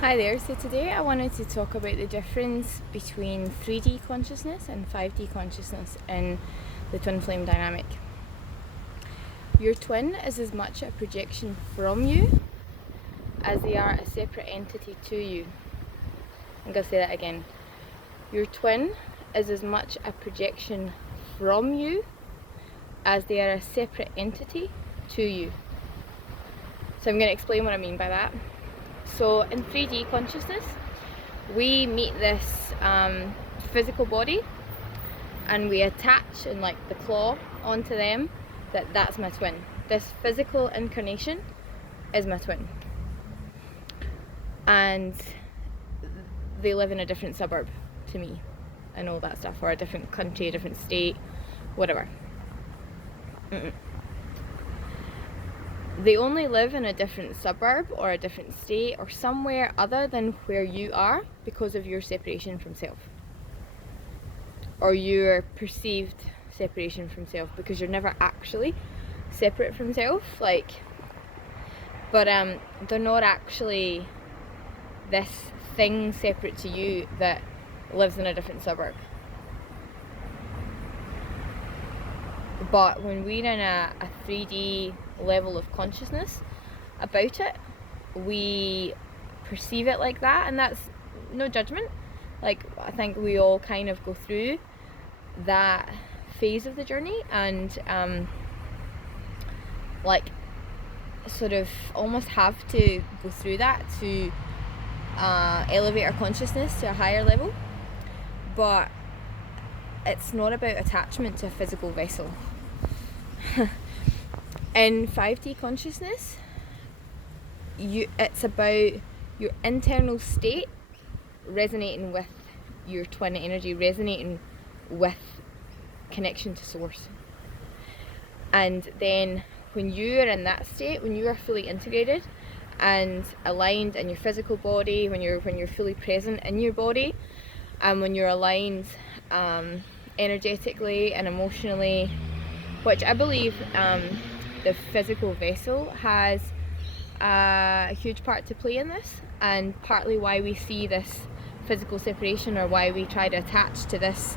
Hi there, so today I wanted to talk about the difference between 3D consciousness and 5D consciousness in the twin flame dynamic. Your twin is as much a projection from you as they are a separate entity to you. I'm going to say that again. Your twin is as much a projection from you as they are a separate entity to you. So I'm going to explain what I mean by that. So in 3D consciousness, we meet this physical body and we attach and like the claw onto them that's my twin. This physical incarnation is my twin. And they live in a different suburb to me and all that stuff, or a different country, a different state, whatever. They only live in a different suburb or a different state or somewhere other than where you are because of your separation from self, or your perceived separation from self, because you're never actually separate from self, but they're not actually this thing separate to you that lives in a different suburb. But when we're in a 3D level of consciousness about it, we perceive it like that, and that's no judgment. Like, I think we all kind of go through that phase of the journey and sort of almost have to go through that to elevate our consciousness to a higher level. But it's not about attachment to a physical vessel. In 5D consciousness, it's about your internal state resonating with your twin energy, resonating with connection to source. And then when you are in that state, when you are fully integrated and aligned in your physical body, when you're fully present in your body, and when you're aligned energetically and emotionally, which I believe the physical vessel has a huge part to play in this, and partly why we see this physical separation, or why we try to attach to this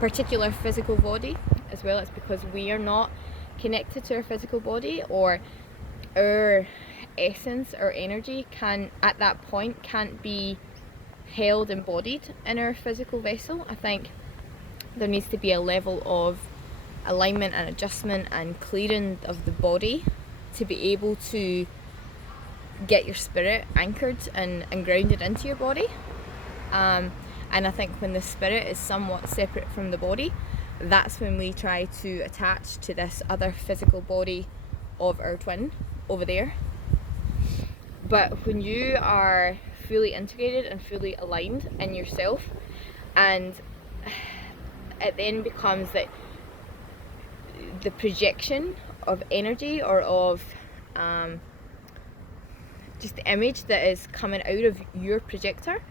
particular physical body as well. It's because we are not connected to our physical body, or our essence, our energy at that point can't be held embodied in our physical vessel. I think there needs to be a level of alignment and adjustment and clearing of the body to be able to get your spirit anchored and grounded into your body. And I think when the spirit is somewhat separate from the body, that's when we try to attach to this other physical body of our twin over there. But when you are fully integrated and fully aligned in yourself, and it then becomes that the projection of energy, or of just the image that is coming out of your projector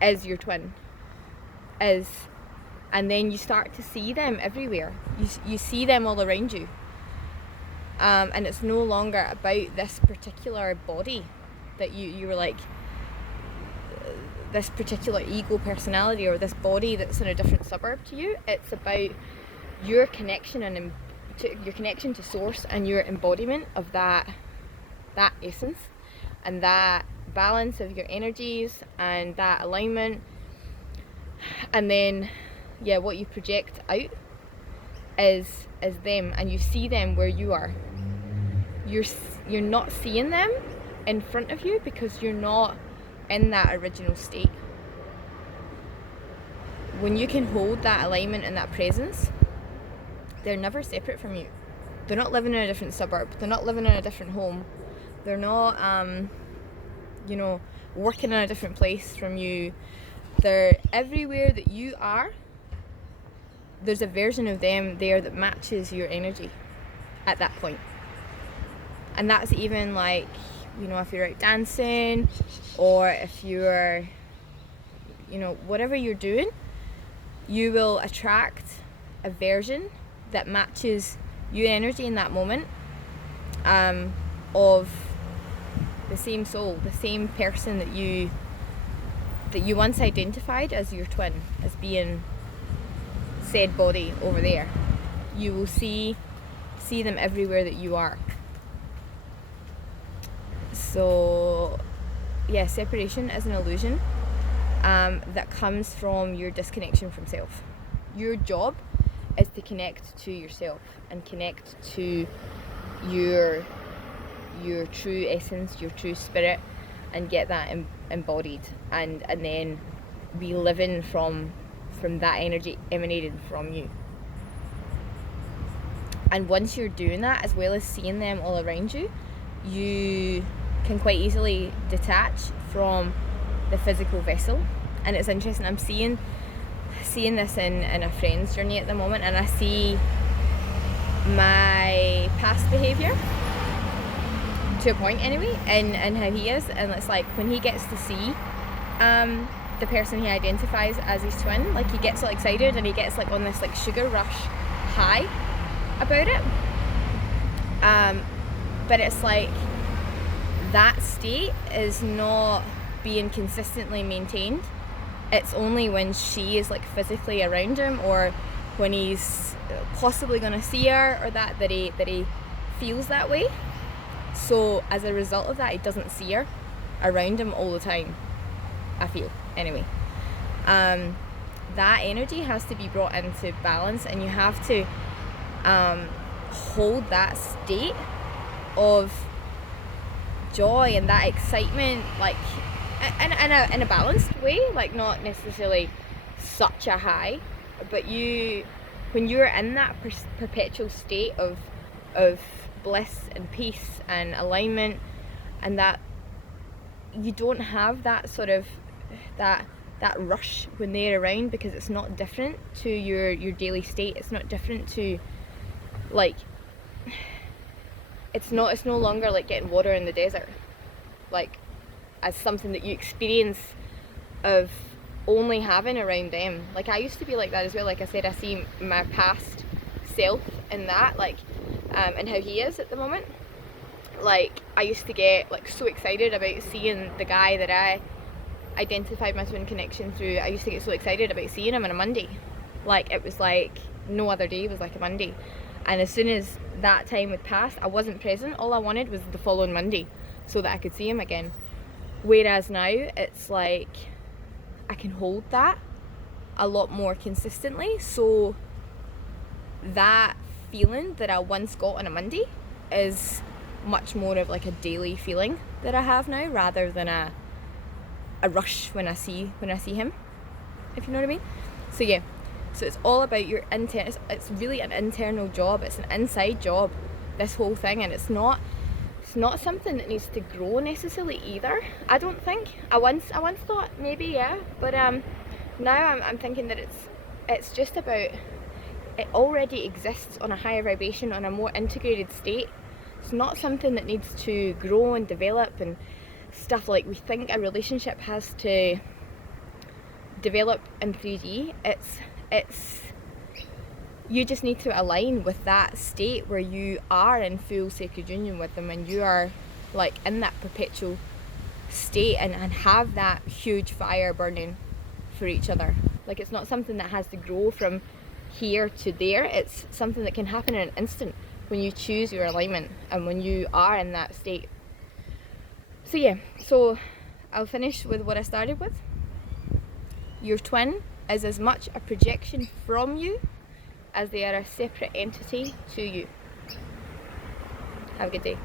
is your twin, and then you start to see them everywhere. You see them all around you, and it's no longer about this particular body that you were like, this particular ego personality, or this body that's in a different suburb to you. It's about your connection your connection to source, and your embodiment of that essence, and that balance of your energies, and that alignment. And then what you project out is them, and you see them where you are. You're not seeing them in front of you because you're not in that original state. When you can hold that alignment and that presence, they're never separate from you. They're not living in a different suburb. They're not living in a different home. They're not working in a different place from you. They're everywhere that you are. There's a version of them there that matches your energy at that point. And that's even like, if you're out dancing, or if you're, whatever you're doing, you will attract a version that matches your energy in that moment, of the the same soul, the same person that you once identified as your twin, as being said body over there. You will see them everywhere that you are. So yeah, separation is an illusion that comes from your disconnection from self. Your job is to connect to yourself and connect to your true essence, your true spirit, and get that embodied, and then be living from that energy emanating from you. And once you're doing that, as well as seeing them all around you, you can quite easily detach from the physical vessel. And it's interesting, I'm seeing this in a friend's journey at the moment, and I see my past behaviour to a point anyway, and how he is, and it's like when he gets to see the person he identifies as his twin, like he gets all excited and he gets like on this like sugar rush high about it, but it's like that state is not being consistently maintained. It's only when she is like physically around him, or when he's possibly going to see her, or that he feels that way. So as a result of that, he doesn't see her around him all the time, I feel, anyway. That energy has to be brought into balance, and you have to hold that state of joy and that excitement, like in a balanced way, like not necessarily such a high, but when you're in that perpetual state of bliss and peace and alignment, and that you don't have that sort of that rush when they're around, because it's not different to your daily state. It's not different to, like, it's no longer like getting water in the desert, like as something that you experience of only having around them. Like I used to be like that as well. Like I said, I see my past self in that, like and how he is at the moment. Like I used to get like so excited about seeing the guy that I identified my twin connection through. I used to get so excited about seeing him on a Monday. Like it was like no other day was like a Monday. And as soon as that time had passed, I wasn't present. All I wanted was the following Monday so that I could see him again. Whereas now it's like I can hold that a lot more consistently. So that feeling that I once got on a Monday is much more of like a daily feeling that I have now, rather than a rush when I see him, if you know what I mean. So yeah, so it's all about your internal. It's really an internal job. It's an inside job, this whole thing, and it's not something that needs to grow necessarily either. I don't think. I once thought maybe, yeah, but now I'm thinking that it's just about, it already exists on a higher vibration, on a more integrated state. It's not something that needs to grow and develop and stuff like we think a relationship has to develop in 3D. It's you just need to align with that state where you are in full sacred union with them, and you are like in that perpetual state, and have that huge fire burning for each other. Like it's not something that has to grow from here to there. It's something that can happen in an instant when you choose your alignment and when you are in that state. So yeah, so I'll finish with what I started with. Your twin is as much a projection from you as they are a separate entity to you. Have a good day.